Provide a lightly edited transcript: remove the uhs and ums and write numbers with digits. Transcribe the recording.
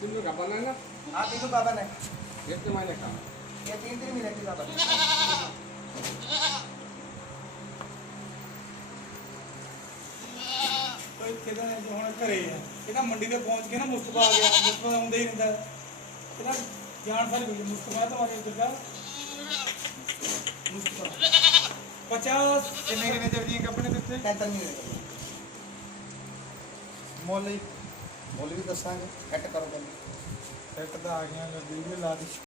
तीनों का बना ना हाँ तीनों का बना है एक के महीने का ये 3 महीने की का बना ਕੋਈ ਕਿਹਦਾ ਜੋ ਹੁਣ ਘਰੇ ਆ ਇਹਦਾ ਮੰਡੀ ਤੇ ਪਹੁੰਚ ਕੇ ਨਾ ਮੁਸਤਫਾ ਆ ਗਿਆ ਮੁਸਤਫਾ ਆਉਂਦਾ ਹੀ ਰਹਿੰਦਾ ਇਹਦਾ ਜਾਣ ਸਾਰੀ ਹੋਈ ਮੁਸਤਫਾ ਤਾਂ ਆ ਗਿਆ ਉੱਧਰ ਦਾ ਮੁਸਤਫਾ 50 ਕਿੰਨੇ ਕਿੰਨੇ ਚਿਰ ਦੀਆਂ ਕੰਪਨੀ ਦਿੱਤੇ 3 ਮਹੀਨੇ का ਮੁੱਲ ਵੀ ਦੱਸਾਂਗੇ ਕੱਟ ਕਰੋ ਪਹਿਲੇ ਸੈੱਟ ਤਾਂ ਆ ਗਈਆਂ ਵੀਡੀਓ ਲਾ ਦੀ